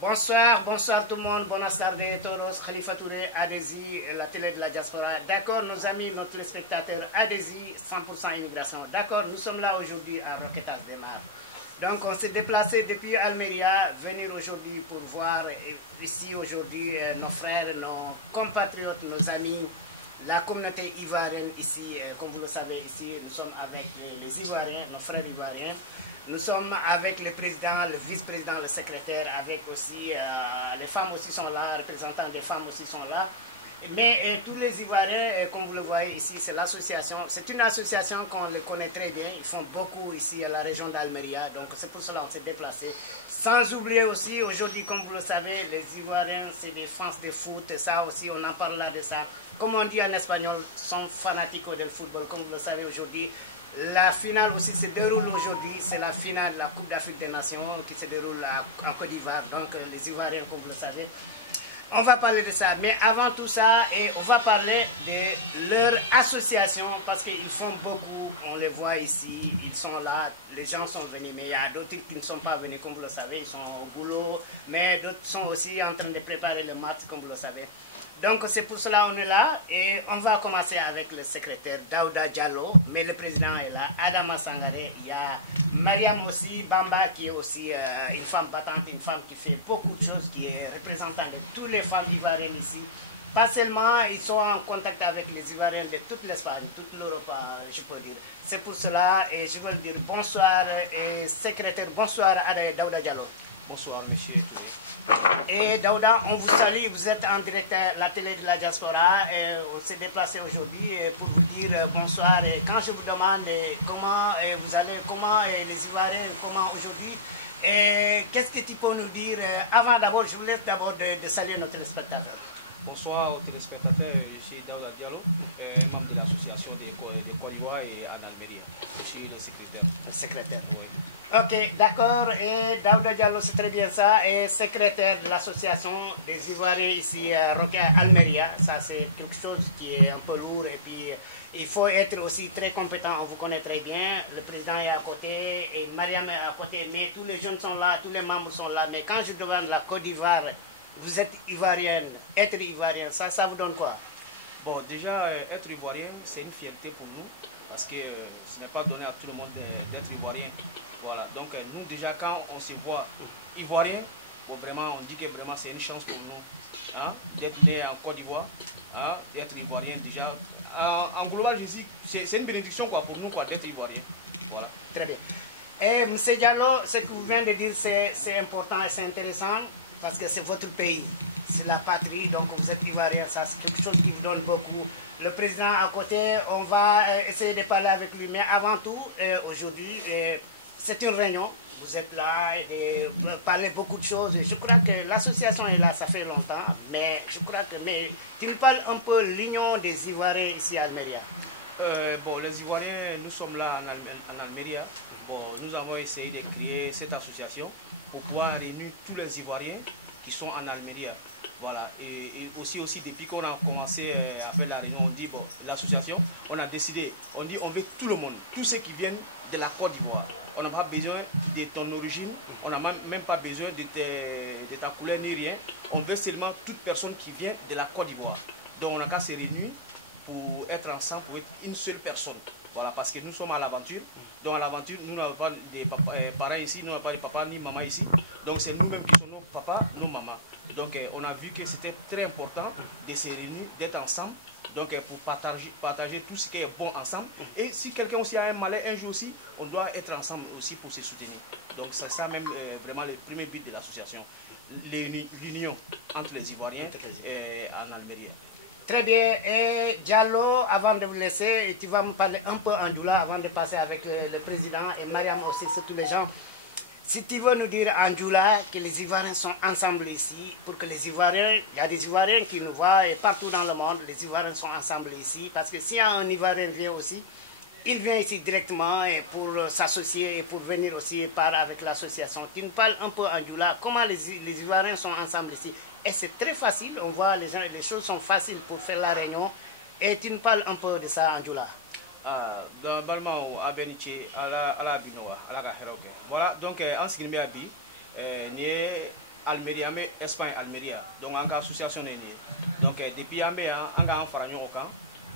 Bonsoir, bonsoir tout le monde, buenas tardes, todos, Khalifa Touré, Adesi, la télé de la diaspora. D'accord, nos amis, nos téléspectateurs, Adesi, 100% immigration. D'accord, nous sommes là aujourd'hui à Roquetas de Mar. Donc on s'est déplacé depuis Almeria, venir aujourd'hui pour voir ici aujourd'hui nos frères, nos compatriotes, nos amis, la communauté ivoirienne ici. Comme vous le savez, ici nous sommes avec les Ivoiriens, nos frères ivoiriens. Nous sommes avec le président, le vice-président, le secrétaire, avec aussi les femmes aussi sont là, représentants des femmes aussi sont là. Mais tous les Ivoiriens, comme vous le voyez ici, c'est l'association. C'est une association qu'on le connaît très bien. Ils font beaucoup ici à la région d'Almeria. Donc c'est pour cela qu'on s'est déplacé. Sans oublier aussi, aujourd'hui, comme vous le savez, les Ivoiriens, c'est des fans de foot. Ça aussi, on en parle là de ça. Comme on dit en espagnol, sont fanatiques du football. Comme vous le savez aujourd'hui, la finale aussi se déroule aujourd'hui. C'est la finale de la Coupe d'Afrique des Nations qui se déroule en Côte d'Ivoire. Donc les Ivoiriens, comme vous le savez, on va parler de ça. Mais avant tout ça, on va parler de leur association parce qu'ils font beaucoup. On les voit ici, ils sont là, les gens sont venus. Mais il y a d'autres qui ne sont pas venus, comme vous le savez. Ils sont au boulot. Mais d'autres sont aussi en train de préparer le match, comme vous le savez. Donc c'est pour cela qu'on est là et on va commencer avec le secrétaire Daouda Diallo, mais le président est là, Adama Sangaré, il y a Mariam aussi, Bamba qui est aussi une femme battante, une femme qui fait beaucoup de choses, qui est représentante de toutes les femmes ivoiriennes ici. Pas seulement, ils sont en contact avec les Ivoiriens de toute l'Espagne, toute l'Europe, je peux dire. C'est pour cela et je veux dire bonsoir et secrétaire, bonsoir Daouda Diallo. Bonsoir, monsieur Touré. Et Daouda, on vous salue, vous êtes en direct à la télé de la diaspora et on s'est déplacé aujourd'hui pour vous dire bonsoir. Et quand je vous demande comment vous allez, comment les Ivoiriens, comment aujourd'hui, qu'est-ce que tu peux nous dire avant d'abord, je vous laisse d'abord de saluer nos téléspectateurs. Bonsoir aux téléspectateurs, je suis Daouda Diallo, membre de l'association des Côte d'Ivoire et en Almeria. Je suis le secrétaire. Le secrétaire, oui. Ok, d'accord. Et Daouda Diallo, c'est très bien ça. Et secrétaire de l'association des Ivoiriens ici à Almeria. Ça, c'est quelque chose qui est un peu lourd. Et puis, il faut être aussi très compétent. On vous connaît très bien. Le président est à côté et Mariam est à côté. Mais tous les jeunes sont là, tous les membres sont là. Mais quand je demande la Côte d'Ivoire, vous êtes ivoirienne, être ivoirien, ça vous donne quoi? Bon, déjà, être ivoirien, c'est une fierté pour nous. Parce que ce n'est pas donné à tout le monde d'être ivoirien. Voilà, donc nous déjà quand on se voit ivoirien, bon, vraiment on dit que vraiment c'est une chance pour nous hein, d'être né en Côte d'Ivoire, hein, d'être ivoirien déjà. En global, je dis c'est une bénédiction quoi, pour nous d'être ivoirien. Voilà. Très bien. Et M. Diallo, ce que vous venez de dire c'est important et c'est intéressant parce que c'est votre pays, c'est la patrie, donc vous êtes ivoirien, ça c'est quelque chose qui vous donne beaucoup. Le président à côté, on va essayer de parler avec lui, mais avant tout, aujourd'hui, c'est une réunion, vous êtes là et vous parlez beaucoup de choses. Je crois que l'association est là, ça fait longtemps, mais je crois que... Mais tu me parles un peu l'union des Ivoiriens ici à Almeria. Bon, les Ivoiriens, nous sommes là en Almeria. Bon, nous avons essayé de créer cette association pour pouvoir réunir tous les Ivoiriens qui sont en Almeria. Voilà, et aussi depuis qu'on a commencé à faire la réunion, on dit, bon, l'association, on a décidé, on dit, on veut tout le monde, tous ceux qui viennent de la Côte d'Ivoire. On n'a pas besoin de ton origine, on n'a même pas besoin de ta couleur ni rien. On veut seulement toute personne qui vient de la Côte d'Ivoire. Donc on a qu'à se réunir pour être ensemble, pour être une seule personne. Voilà, parce que nous sommes à l'aventure. Donc à l'aventure, nous n'avons pas de parents ici, nous n'avons pas de papa ni maman ici. Donc c'est nous-mêmes qui sommes nos papas, nos mamans. Donc on a vu que c'était très important de se réunir, d'être ensemble. Donc pour partager tout ce qui est bon ensemble. Et si quelqu'un aussi a un malin un jour aussi, on doit être ensemble aussi pour se soutenir. Donc c'est ça même vraiment le premier but de l'association. L'union entre les Ivoiriens en Almeria. Très bien. Et Diallo, avant de vous laisser, tu vas me parler un peu en Djoula avant de passer avec le président et Mariam aussi, c'est tous les gens. Si tu veux nous dire en Djoula que les Ivoiriens sont ensemble ici, pour que les Ivoiriens, il y a des Ivoiriens qui nous voient et partout dans le monde, les Ivoiriens sont ensemble ici. Parce que si un Ivoirien vient aussi, il vient ici directement et pour s'associer et pour venir aussi par avec l'association. Tu nous parles un peu en Djoula, comment les Ivoiriens sont ensemble ici. Et c'est très facile, on voit les choses sont faciles pour faire la réunion. Et tu nous parles un peu de ça en Djoula. Voilà, donc en ce qui est Almeria ambe Espagne Almeria donc en association né donc depuis ambe en ga fara ñoko kan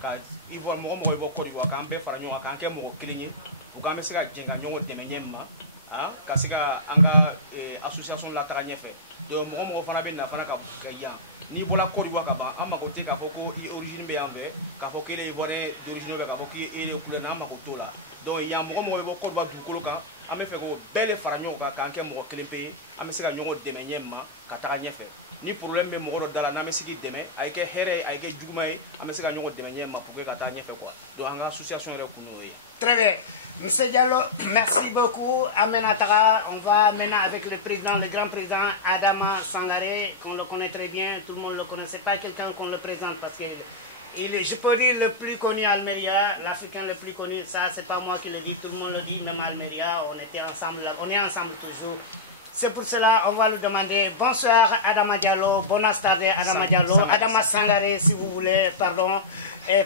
ka ivoire mo bo Côte d'Ivoire kan be fara ñoko kan ke mo klingi pour ka me se ka jenga ñoko demenyema ah ka se ka anga association la taga ñefe donc mo fana be na fana ka ya ni bola Côte d'Ivoire ka ba amma ko te ka foko i origine be enve ka foko les ivoiriens d'origine be ka foko i les couleurs na ma ko tola donc ya mo bo Côte d'Ivoire du kolo kan ame fe ko belle fara ñoko kan ke mo klimpe ame se ka ñoko demenyema ka taga ñefe ni problème be mo do dala na me sigi deme ay ke here ay ke jugumay ame se ka ñoko demenyema pour que ka taga ñefe quoi donc anga association re kuno ya très bien. Monsieur Diallo, merci beaucoup. Amenatara, on va maintenant avec le président, le grand président Adama Sangaré, qu'on le connaît très bien, tout le monde le connaît. C'est pas quelqu'un qu'on le présente parce que je peux dire le plus connu à Almeria, l'Africain le plus connu. Ça, c'est pas moi qui le dis, tout le monde le dit, même à Almeria, on était ensemble, on est ensemble toujours. C'est pour cela, on va lui demander bonsoir Adama Diallo, buenas tardes Adama Diallo, Adama Sangaré si vous voulez, pardon.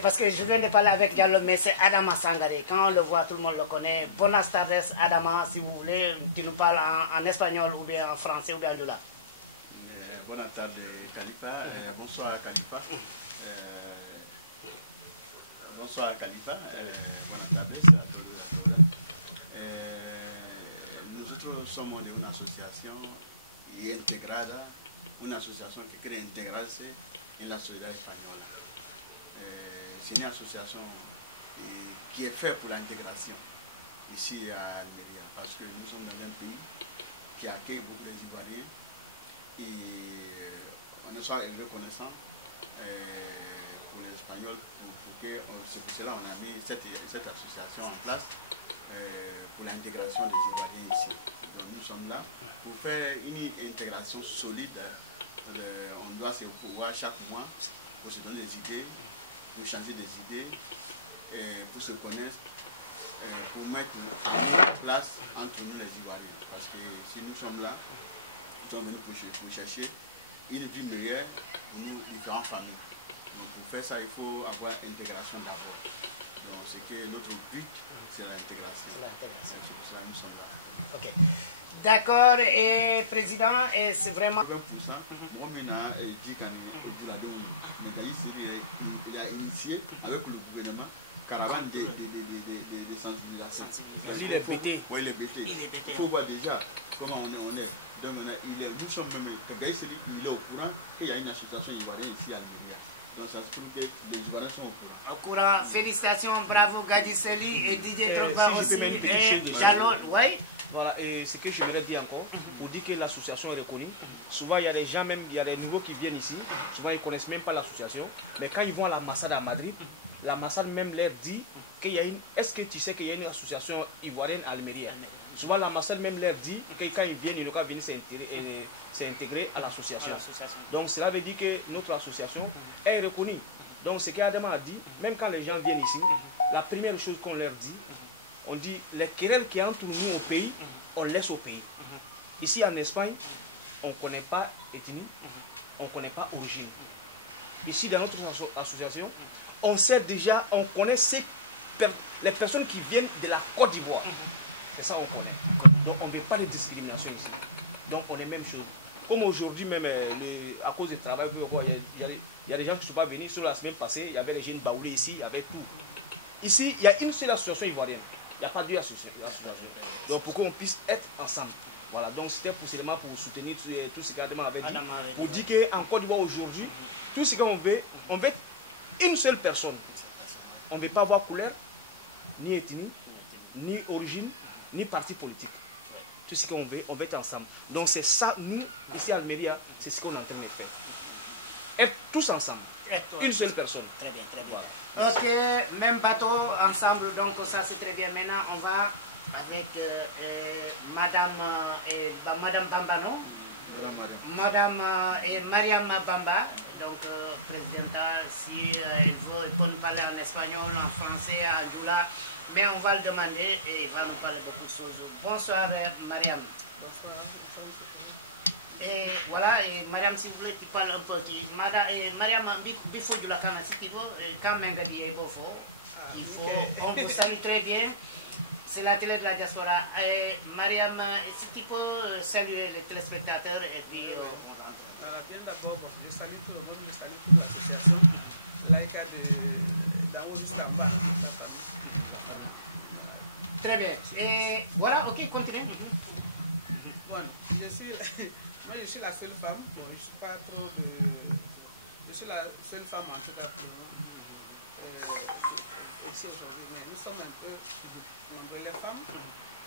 Parce que je viens de parler avec Diallo, mais c'est Adama Sangaré. Quand on le voit, tout le monde le connaît. Buenas tardes, Adama, si vous voulez. Tu nous parles en espagnol ou bien en français ou bien en doula. Buenas tardes, Khalifa. Bonsoir, Khalifa. Bonsoir, Khalifa. Buenas tardes a todos y a todas. Nosotros somos de una asociación integrada, una asociación que quiere integrarse en la sociedad española. C'est une association qui est faite pour l'intégration ici à Almeria, parce que nous sommes dans un pays qui accueille beaucoup les Ivoiriens et on est reconnaissant pour les Espagnols c'est pour cela qu'on a mis cette association en place pour l'intégration des Ivoiriens ici. Donc nous sommes là pour faire une intégration solide. On doit se voir chaque mois pour se donner des idées, pour changer des idées, pour se connaître, pour mettre en place entre nous les Ivoiriens. Parce que si nous sommes là, nous sommes venus pour chercher une vie meilleure pour nous différentes familles. Donc pour faire ça, il faut avoir intégration d'abord. Donc c'est que notre but, c'est l'intégration. C'est pour cela que nous sommes là. Ok. D'accord, et président, et c'est vraiment... 20%, moi maintenant, je dis qu'il a initié avec le gouvernement caravane de sensibilisation. Il est bêté. Oui, il est bêté. Il faut voir déjà comment on est. Donc nous sommes même, il est au courant qu'il y a une association ivoirienne ici à Almeria. Donc ça se prouve que les Ivoiriens sont au courant. Au courant, félicitations, bravo Gadi Seli et DJ Drogba aussi. Et Diallo, oui. Voilà, et ce que j'aimerais dire encore, pour dire que l'association est reconnue, souvent il y a des gens, même il y a des nouveaux qui viennent ici, souvent ils ne connaissent même pas l'association, mais quand ils vont à l'ambassade à Madrid, l'ambassade même leur dit qu'il y a une, est-ce que tu sais qu'il y a une association ivoirienne à Almeria? Souvent l'ambassade même leur dit que quand ils viennent, ils n'ont qu'à venir s'intégrer à l'association. Donc cela veut dire que notre association est reconnue. Donc ce qu'Adama a dit, même quand les gens viennent ici, la première chose qu'on leur dit, on dit les querelles qui entrent nous au pays, on laisse au pays. Ici en Espagne, on ne connaît pas ethnie, on ne connaît pas origine. Ici dans notre association, on sait déjà, on connaît les personnes qui viennent de la Côte d'Ivoire. C'est ça on connaît. Donc on ne veut pas de discrimination ici. Donc on est même chose. Comme aujourd'hui même, à cause du travail, il y a des gens qui ne sont pas venus. Sur la semaine passée, il y avait les jeunes baoulés ici, il y avait tout. Ici, il y a une seule association ivoirienne. Il n'y a pas deux associations. Donc pour qu'on puisse être ensemble. Voilà, donc c'était seulement pour soutenir tout ce qu'Adama avait dit. Pour dire qu'en Côte d'Ivoire aujourd'hui, tout ce qu'on veut être une seule personne. On ne veut pas avoir couleur, ni ethnie, ni origine, ni parti politique. Tout ce qu'on veut être ensemble. Donc c'est ça, nous, ici à Almeria, c'est ce qu'on est en train de faire. Être tous ensemble. Une seule personne. Très bien, très bien. Voilà. Ok, même bateau ensemble, donc ça c'est très bien. Maintenant on va avec Madame Bamba, non? Madame Mariam Bamba, donc présidenta, si elle veut, elle peut nous parler en espagnol, en français, en doula, mais on va le demander et il va nous parler beaucoup de choses. Bonsoir Mariam. Bonsoir. Et voilà, et Mariam, si vous voulez, tu parles un peu. Mariam, Bifo du Lakana, si tu veux, quand Mengadi est beau, il faut, on vous salue très bien. c'est la télé de la diaspora. Mariam, si tu peux saluer les téléspectateurs et puis on rentre. Alors, bien d'abord, je salue tout le monde, je salue toute l'association Laïka d'en haut jusqu'en bas, la famille. Très bien. Et voilà, ok, continue. Bon, moi je suis la seule femme, bon, je suis pas trop de... Je suis la seule femme en tout cas pour le moment, ici aujourd'hui, mais nous sommes un peu nombreux les femmes.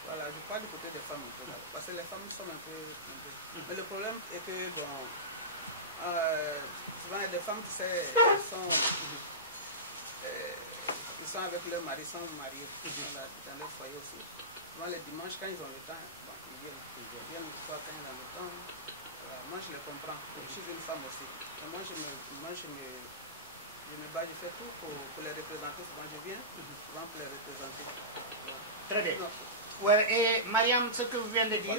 Voilà, je parle du côté des femmes un peu là, parce que les femmes nous sommes un peu nombreux. Mais le problème est que, bon, souvent il y a des femmes qui elles sont avec leur mari, sont mariés dans leur foyer aussi. Souvent les dimanches, quand ils ont le temps, bon, ils viennent le soir quand ils ont le temps. Voilà, moi je les comprends, je suis une femme aussi. Mais moi je me bats, je fais tout pour les représenter. Souvent je viens, souvent pour les représenter. Voilà. Très bien. Ouais, et Mariam, ce que vous venez de dire,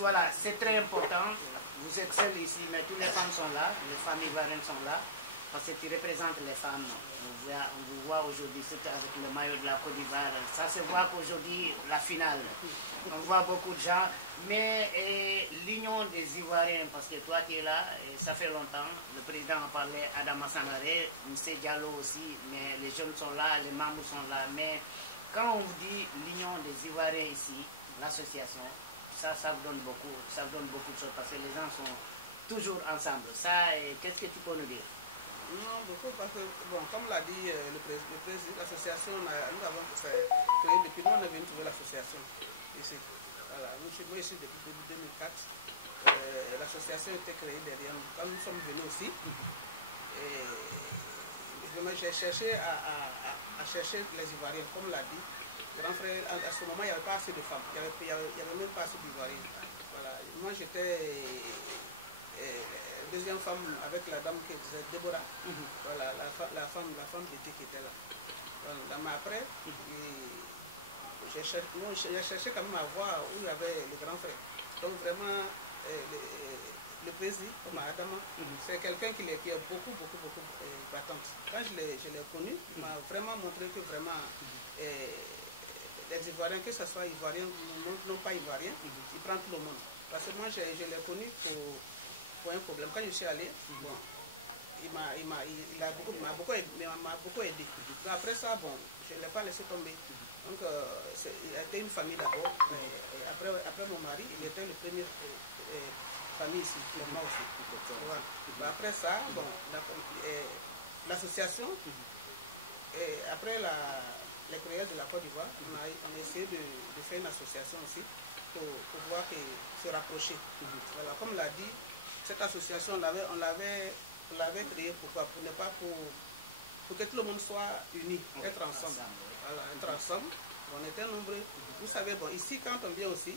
voilà, c'est très important. Vous êtes seul ici, mais toutes les femmes sont là, les femmes ivoiriennes sont là, parce que tu représentes les femmes. On vous voit aujourd'hui, c'était avec le maillot de la Côte d'Ivoire. Ça se voit qu'aujourd'hui, la finale, on voit beaucoup de gens. Mais l'union des Ivoiriens, parce que toi tu es là, et ça fait longtemps, le président en parlait, Adama Sangaré, M. Diallo aussi, mais les jeunes sont là, les membres sont là. Mais quand on vous dit l'union des Ivoiriens ici, l'association, ça vous donne beaucoup de choses, parce que les gens sont toujours ensemble. Ça, qu'est-ce que tu peux nous dire? Non, beaucoup, parce que, bon, comme l'a dit le président, l'association, nous avons créé depuis, nous on est venu trouver l'association ici. Voilà, moi je suis depuis 2004, l'association a été créée derrière nous. Quand nous sommes venus aussi, j'ai cherché à chercher les Ivoiriens, comme l'a dit. Grand frère, à ce moment, il n'y avait pas assez de femmes, il n'y avait même pas assez d'Ivoiriens. Voilà. Moi, j'étais deuxième femme avec la dame qui disait Déborah, voilà, la femme d'été qui était là. Voilà. Mais après, j'ai cherché quand même à voir où il y avait le grand frère. Donc vraiment, le président, comme Adama, c'est quelqu'un qui est beaucoup battante. Quand je l'ai connu, il m'a vraiment montré que vraiment, les Ivoiriens, que ce soit Ivoiriens ou non pas Ivoiriens, il prend tout le monde. Parce que moi, je l'ai connu pour un problème. Quand je suis allé, bon, il m'a beaucoup aidé. Donc après ça, bon, je ne l'ai pas laissé tomber. Donc, il a été une famille d'abord. Après mon mari, il était le premier famille ici, moi aussi. Voilà. Bah, après ça, bon, l'association, après les créateurs de la Côte d'Ivoire, on a essayé de faire une association aussi pour pouvoir se rapprocher. Voilà. Comme l'a dit, cette association, on l'avait créée pourquoi? Pour que tout le monde soit uni, être ensemble. Voilà, être ensemble. On était nombreux. Vous savez, bon, ici, quand on vient aussi,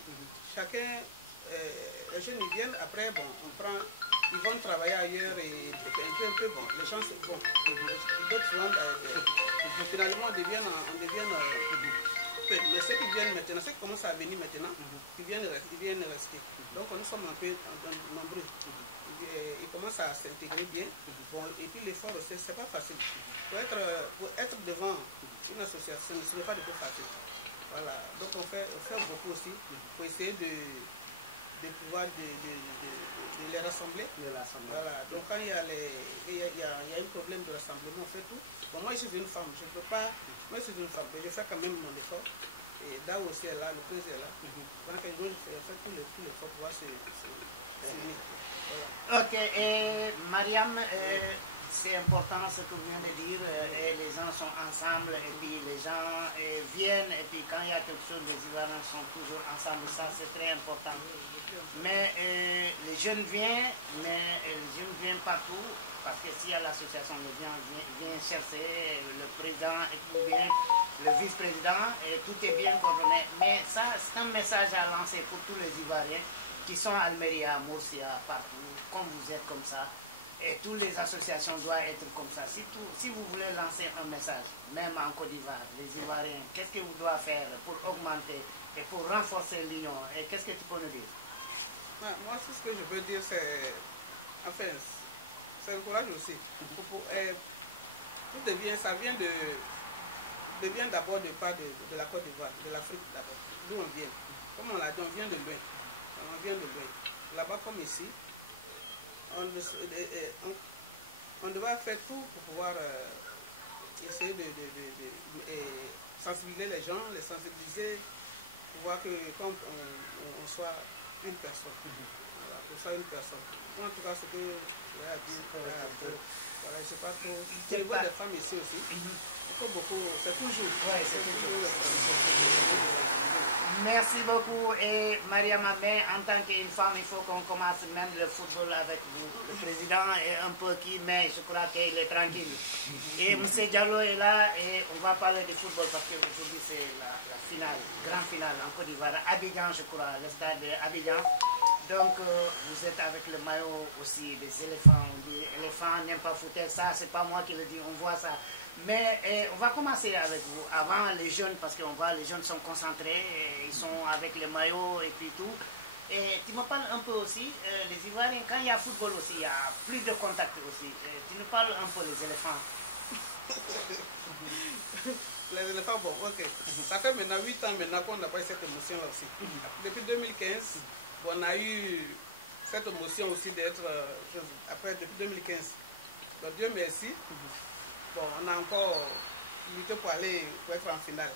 chacun, les jeunes ils viennent, après, bon, ils vont travailler ailleurs et un peu, bon, les gens, bon, d'autres finalement, on devient mais ceux qui viennent maintenant, ceux qui commencent à venir maintenant, ils viennent rester. Donc, nous sommes un peu nombreux. Ils commencent à s'intégrer bien. Bon, et puis l'effort aussi, c'est pas facile. Pour être devant une association, ce n'est pas du tout facile. Voilà. Donc on fait beaucoup aussi pour essayer de pouvoir de les rassembler. Voilà. Donc quand il y a un problème de rassemblement, on fait tout. Bon, moi je suis une femme, je ne peux pas. Moi je suis une femme, mais je fais quand même mon effort. Et Dao aussi est là, le président est là. Donc je fais tout l'effort pour pouvoir se unir. Voilà. Ok, et Mariam, c'est important ce que vous venez de dire, et les gens sont ensemble, et puis les gens viennent, et puis quand il y a quelque chose, les Ivoiriens sont toujours ensemble, ça c'est très important. Mais les jeunes viennent, partout, parce que s'il y a l'association, les gens viennent chercher le président, et tout bien, le vice-président, et tout est bien coordonné. Mais ça, c'est un message à lancer pour tous les Ivoiriens qui sont à Almeria, Murcia, partout, comme vous êtes comme ça. Et toutes les associations doivent être comme ça. Si vous voulez lancer un message, même en Côte d'Ivoire, les Ivoiriens, qu'est-ce que vous devez faire pour augmenter et pour renforcer l'union? Et qu'est-ce que tu peux nous dire? Moi, tout ce que je veux dire, c'est... Enfin, c'est un courage aussi. Ça vient devient d'abord de part de la Côte d'Ivoire, de l'Afrique d'abord, d'où on vient. Comme on l'a dit, on vient de loin. On vient de loin. Là-bas comme ici, on devait faire tout pour pouvoir essayer de sensibiliser les gens, les sensibiliser, pour voir que comme on soit une personne. Voilà, pour ça une personne. En tout cas, ce que je vais dire, voilà, je ne sais pas trop. Je vois des femmes ici aussi. Il faut beaucoup, c'est toujours. Ouais, c'est toujours. Merci beaucoup. Et Maria Mabé, en tant qu'une femme, il faut qu'on commence même le football avec vous. Le président est un peu qui, mais je crois qu'il est tranquille. Et M. Diallo est là et on va parler de football parce qu'aujourd'hui c'est la finale, grande finale en Côte d'Ivoire, Abidjan, je crois, le stade d'Abidjan. Donc vous êtes avec le maillot aussi des éléphants. On dit éléphant n'aime pas footer, ça c'est pas moi qui le dis, on voit ça. Mais on va commencer avec vous. Avant les jeunes, parce qu'on voit les jeunes sont concentrés, ils sont avec les maillots et puis tout. Et tu me parles un peu aussi, les Ivoiriens, quand il y a football aussi, il y a plus de contact aussi. Tu nous parles un peu des éléphants. Les éléphants, bon, ok. Ça fait maintenant 8 ans maintenant qu'on n'a pas eu cette émotion-là aussi. Depuis 2015, bon, on a eu cette émotion aussi d'être, après, depuis 2015. Donc Dieu merci. Bon, on a encore lutté pour être en finale.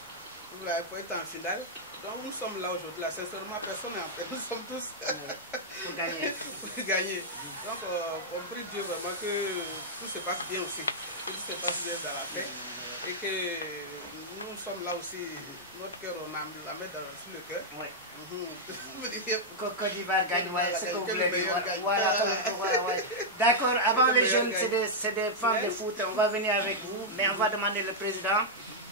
Pour être en finale. Donc nous sommes là aujourd'hui. Là, sincèrement, personne n'est en fait. Nous sommes tous Pour gagner. pour gagner. Donc on prie Dieu vraiment que tout se passe bien aussi. Que tout se passe bien dans la paix. Et que nous sommes là aussi. Notre cœur, on a la main sur le cœur. Oui. Côte d'Ivoire gagne, ouais, c'est ce que vous voulez dire. Voilà, ouais. D'accord, avant les jeunes, c'est des fans de foot, on va venir avec vous, mais on va demander le président.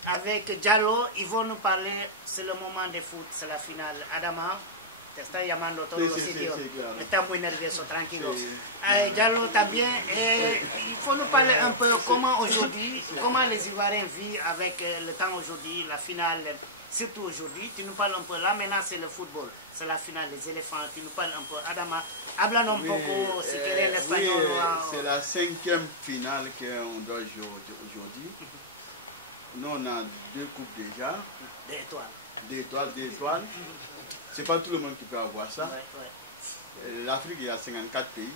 Avec Diallo, ils vont nous parler, c'est le moment de foot, c'est la finale. Adama, te está llamando todos los sitios. Está muy nervioso, tranquilo. Diallo también, il faut nous parler un peu comment aujourd'hui, comment les Ivoiriens vivent avec le temps aujourd'hui, la finale. Surtout aujourd'hui, tu nous parles un peu, là maintenant c'est le football, c'est la finale, les éléphants, tu nous parles un peu, Adama, háblanos un poco, si quieres, l'espagnol. C'est la 5e finale qu'on doit jouer aujourd'hui. Nous on a 2 coupes déjà. Des étoiles. C'est pas tout le monde qui peut avoir ça. L'Afrique, il y a 54 pays.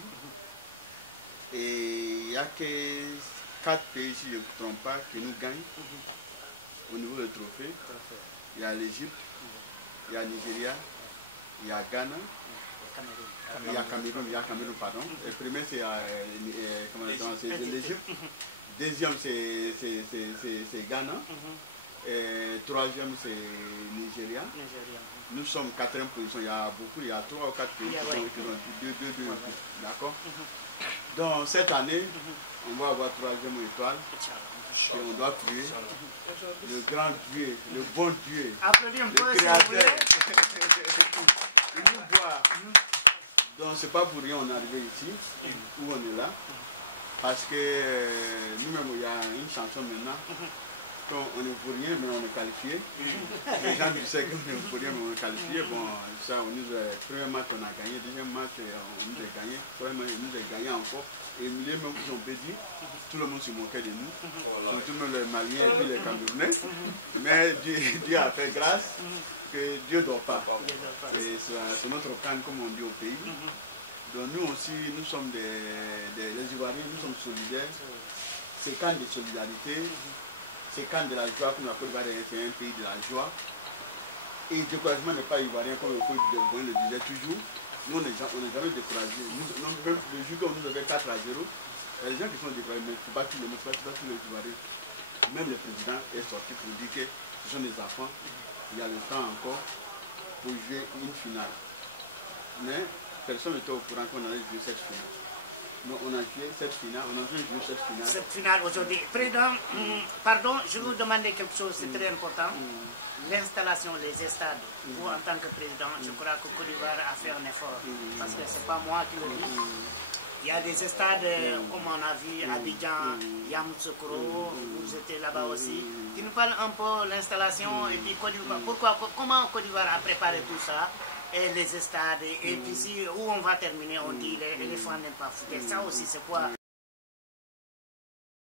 Et il n'y a que 4 pays, si je ne me trompe pas, qui nous gagnent au niveau du trophée. Il y a l'Égypte, il y a Nigeria, il y a Ghana, il y a Cameroun, pardon. Le premier c'est l'Égypte, deuxième c'est Ghana, et troisième c'est Nigeria. Nous sommes 4e position, il y a beaucoup, il y a 3 ou 4 pays qui ont 2. D'accord. Donc cette année, on va avoir 3e étoile. Et on doit prier le grand Dieu, le bon Dieu, le Créateur. Il nous voit. Donc c'est pas pour rien on est arrivé ici, où on est là. Parce que nous-mêmes, il y a une chanson maintenant. On ne vaut rien, mais on est qualifié. Les gens disaient qu'on ne vaut rien, mais on est qualifié. Bon, ça, le premier match, on a gagné. Deuxième match, on nous a gagné. Troisième match, on nous a gagné encore. Et les mêmes qui ont dit, tout le monde se moquait de nous. Surtout même les Maliens et puis les Camerounais. Mais Dieu a fait grâce que Dieu ne dort pas. C'est notre canne, comme on dit au pays. Donc nous aussi, nous sommes les Ivoiriens, nous sommes solidaires. C'est canne de solidarité. C'est quand de la joie, comme la Côte d'Ivoire c'est un pays de la joie. Et le découragement n'est pas ivoirien, comme le disait toujours. Nous, on n'est jamais découragés. Même le jour où nous avons 4-0, il y a des gens qui sont découragés, mais il ne faut pas tous les Ivoiriens. Même le président est sorti pour dire que ce sont des enfants. Il y a le temps encore pour jouer une finale. Mais personne n'était au courant qu'on allait jouer cette finale. Donc on a joué cette finale, on a joué cette finale. Cette finale aujourd'hui. Président, pardon, je vous demander quelque chose, c'est très important. L'installation, les stades. Vous, en tant que président, je crois que Côte d'Ivoire a fait un effort. Parce que ce n'est pas moi qui le dis. Il y a des stades, comme on a vu, Abidjan, Yamoussoukro, vous étiez là-bas aussi. Tu nous parles un peu de l'installation et puis Côte d'Ivoire. Comment Côte d'Ivoire a préparé tout ça? Et les stades, et puis si, où on va terminer, on dit les éléphants n'aiment pas foutre. Ça aussi, c'est quoi?